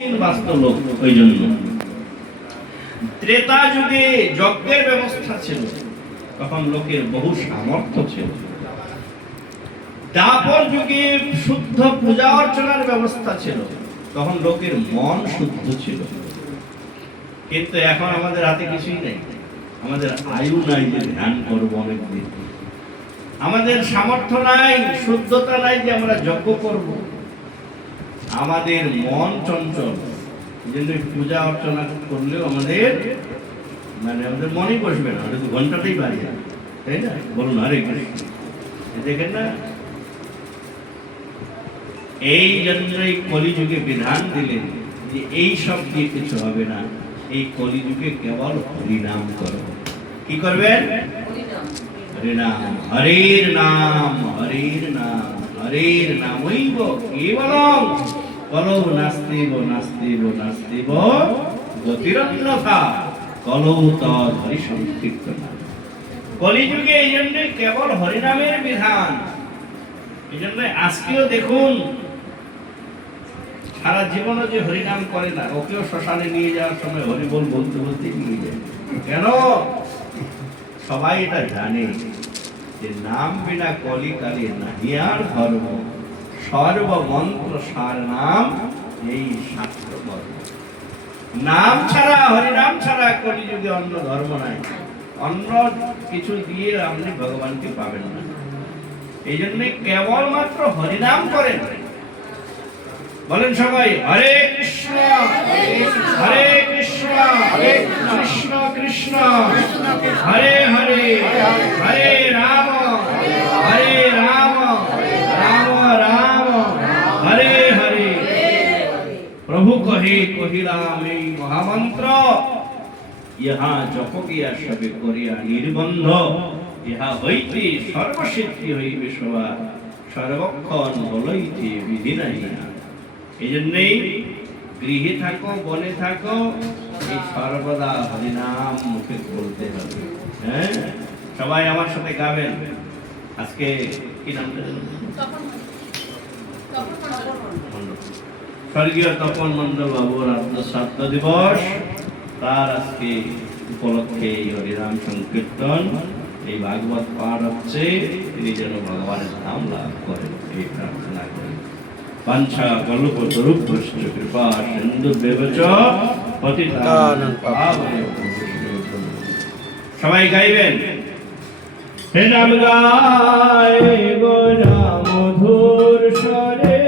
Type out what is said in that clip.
বাস্তব লোক। ওই জন্য ত্রেতা যুগে যজ্ঞের ব্যবস্থা ছিল, তখন লোকের বহু সামর্থ্য ছিল। দ্বাপর যুগে শুদ্ধ পূজা অর্চনার ব্যবস্থা ছিল, তখন লোকের মন শুদ্ধ ছিল। কিন্তু এখন আমাদের হাতে কিছুই নেই, আমাদের আয়ু নাই যে ধ্যান করবো অনেকদিন, আমাদের সামর্থ্য নাই, শুদ্ধতা নাই যে আমরা যজ্ঞ করব। আমাদের মন চঞ্চল, পূজা অর্চনা করলেও আমাদের আমাদের মনেই বসবে না, আমাদের ঘন্টাতেই বাড়ি যায়, তাই না? বলুন হরে কৃষ্ণ। দেখেন না, এই জন্যই কলিযুগে বিধান দিলেন যে এই সব দিয়ে কিছু হবে না, এই কলিযুগে কেবল হরিনাম করো। কি করবেন? হরিনাম, হরের নাম, হরের নাম, হরের নামৈব কেবলম কলৌ নাস্তিব নাস্তিব নাস্তিব গতিরন্যথা কলৌ তদ হরি সংকীর্তন। কলিযুগে এই জন্য কেবল হরিনামের বিধান। এই জন্য আজকেও দেখুন, সারা জীবনে যে হরিনাম করে না, ওকেও শ্মশানে নিয়ে যাওয়ার সময় হরিবোল বলতে বলতে নিয়ে যায়। কেন? সবাই এটা জানে যে নাম বিনা কলিকালে নাহিয়ার ধর্ম, সর্বমন্ত্র সার নাম এই শাস্ত্র ধর্ম। নাম ছাড়া, হরিনাম ছাড়া কলিযুগে অন্য ধর্ম নাই। অন্য কিছু দিয়ে আপনি ভগবানকে পাবেন না। এই জন্য কেবলমাত্র হরিনাম করেন। বলেন সবাই হরে কৃষ্ণ হরে কৃষ্ণ কৃষ্ণ কৃষ্ণ হরে হরে হরে রাম রাম রাম হরে হরে। প্রভু কহে কহিলাম এই মহামন্ত্র, ইহা জপ গিয়া সবে করিয়া নির্বন্ধ, ইহা হইতে সর্বসিদ্ধি হইবে সবা, সর্বক্ষণ বলইতে বিধি নাই। এই জন্যই গৃহে থাকো বনে থাকো, এই সর্বদা হরিনাম মুখে বলতে হবে। হ্যাঁ, সবাই আমার সাথে গাবেন। আজকে কি নাম? স্বর্গীয় তপন মন্ডল বাবুর আত্মশ্রাদ্ধ দিবস। তার আজকে উপলক্ষে এই হরিনাম সংকীর্তন, এই ভাগবত পাঠ হচ্ছে। তিনি যেন ভগবানের নাম লাভ করেন, এই প্রার্থনা করেন। পাঞ্ছা কল্প তরুভ্যশ্চ কৃপা সিন্ধুভ্যেবচ পতিতানাং পাবনেভ্যো। সবাই গাইবেন। হে নাম গায় গো মধুর স্বরে।